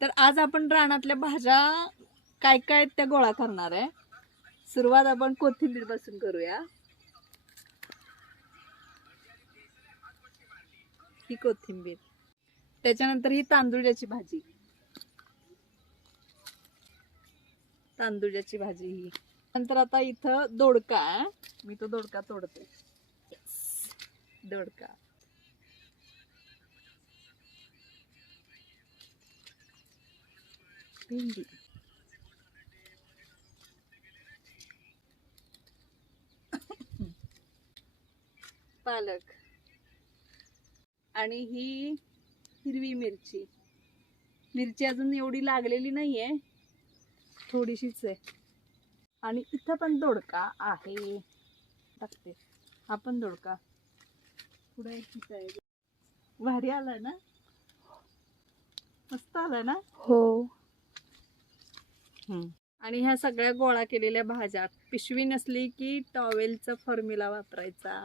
तर आज आपण रानातल्या भाज्या काय काय त्या गोळा करणार आहे. सुरुवात आपण कोथिंबीर पासून करूया. ही कोथिंबीर, त्याच्यानंतर ही तांदूळाची भाजी, तांदूळाची भाजी ही. नंतर आता इथं दोडका आहे, मी तो दोडका तोडते. दोडका, भेंडी, पालक आणि ही हिरवी मिरची. मिरची अजून एवढी लागलेली नाहीये, थोडीशीच आहे. आणि इथं पण दोडका आहे, टाकते. हा पण दोडका पुढे आहे. भारी आला ना, मस्त आला ना. हो. आणि ह्या सगळ्या गोळा केलेल्या भाज्या, पिशवी नसली की टॉवेलचा फॉर्म्युला वापरायचा.